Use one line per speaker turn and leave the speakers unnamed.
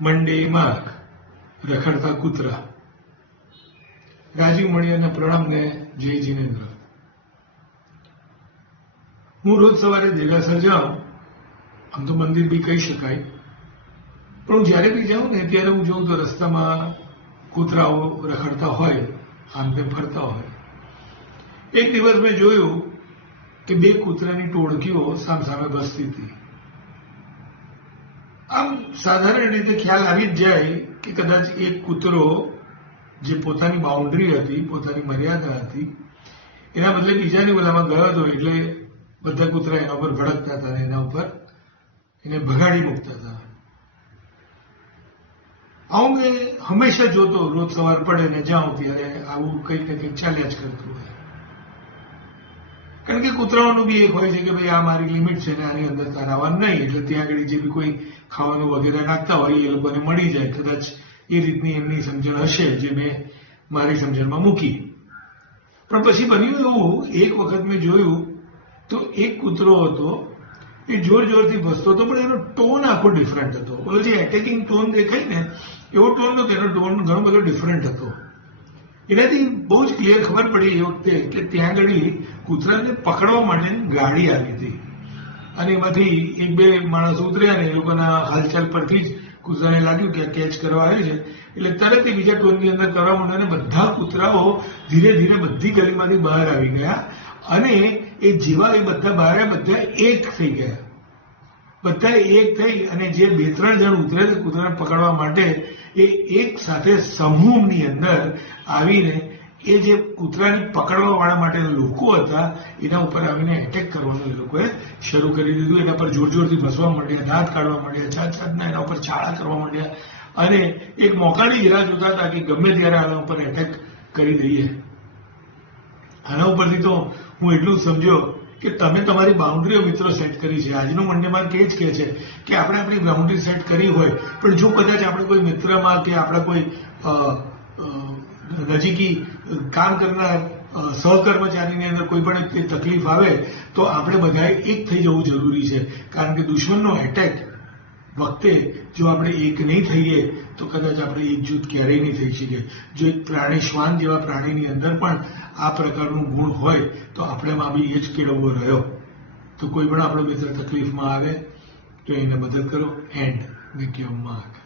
મંડે માર્ગ, રખડતા કૂતરા. રાજીવ મણિયાના પ્રણામને જય જીનેન્દ્ર. હું રોજ સવારે દેગાસર જાઉં આમ તો મંદિર બી કહી શકાય. પણ હું જ્યારે બી જાઉં ને ત્યારે હું જોઉં તો રસ્તામાં કૂતરાઓ રખડતા હોય, આમ તેમ ફરતા હોય. એક દિવસ મેં જોયું કે બે કૂતરાની ટોળકીઓ સામસામે બસતી હતી. આમ સાધારણ રીતે ખ્યાલ આવી જ જાય કે કદાચ એક કૂતરો જે પોતાની બાઉન્ડ્રી હતી, પોતાની મર્યાદા હતી, એના બદલે બીજાની ઓલામાં ગયો હતો એટલે બધા કૂતરા એના ઉપર ભડકતા હતા એના ઉપર એને ભગાડી મૂકતા હતા. આવું મેં હંમેશા જોતો રોજ સવાર પડે ને જાઉં ત્યારે આવું કંઈક ને કંઈક ચાલ્યા જ કરતું હોય. કારણ કે કૂતરાઓનું બી એક હોય છે કે ભાઈ આ મારી લિમિટ છે ને આની અંદર તારે નહીં. એટલે ત્યાં આગળ જે બી કોઈ ખાવાનું વગેરે નાખતા હોય એ લોકોને મળી જાય. કદાચ એ રીતની એમની સમજણ હશે જે મેં મારી સમજણમાં મૂકી. પણ પછી બન્યું એવું, એક વખત મેં જોયું તો એક કૂતરો હતો, એ જોર જોરથી ભસતો હતો, પણ એનો ટોન આખો ડિફરન્ટ હતો. જે એટેકિંગ ટોન દેખાય ને, એવો ટોન નહોતો, એનો ટોન ઘણો બધો ડિફરન્ટ હતો. એનાથી બહુ જ ક્લિયર ખબર પડી એ વખતે કે ત્યાં આગળ કૂતરાને પકડવા માટે ગાડી આવી હતી. અને એમાંથી એક બે માણસ ઉતર્યા ને એ લોકોના હાલચાલ પરથી જ કૂતરાને લાગ્યું કે કેચ કરવા આવે છે. એટલે તરત એ બીજા ટોનની અંદર કરવા માંડ્યા બધા કૂતરાઓ ધીરે ધીરે બધી ગલીમાંથી બહાર આવી ગયા. અને એ જેવા એ બધા બહાર બધા એક થઈ ગયા. બધા એક થઈ અને જે બે ત્રણ જણ ઉતરે છે કૂતરાને પકડવા માટે, એ એક સાથે સમૂહની અંદર આવીને એ જે કૂતરાને પકડવા વાળા માટે લોકો હતા, એના ઉપર આવીને એટેક કરવાનું એ લોકોએ શરૂ કરી દીધું. એના પર જોર જોરથી ભસવા માંડ્યા, દાંત કાઢવા માંડ્યા જાત જાતના એના ઉપર છાળા કરવા માંડ્યા અને એક મોકાની રાહ જોતા હતા કે ગમે ત્યારે આના ઉપર એટેક કરી દઈએ. આના ઉપરથી તો હું એટલું સમજ્યો કે તમે તમારી બાઉન્ડ્રીઓ મિત્રો સેટ કરી છે. આજનો મંડે માર્ક એ જ કહે છે કે આપણે આપણી બાઉન્ડ્રી સેટ કરી હોય, પણ જો કદાચ આપણે કોઈ મિત્રમાં કે આપણા કોઈ નજીકી કામ કરનાર સહકર્મચારીની અંદર કોઈ પણ તકલીફ આવે, તો આપણે બધાએ એક થઈ જવું જરૂરી છે. કારણ કે દુશ્મનનો એટેક વખતે જો આપણે એક નહીં થઈએ, તો કદાચ આપણે એકજૂથ ક્યારેય નહીં થઈ શકીએ જો એક પ્રાણી શ્વાન જેવા પ્રાણીની અંદર પણ આ પ્રકારનું ગુણ હોય, તો આપણેમાં બી એ જ કેળવવો રહ્યો. તો કોઈ પણ આપણો મિત્ર તકલીફમાં આવે, તો એને મદદ કરો. And make your mark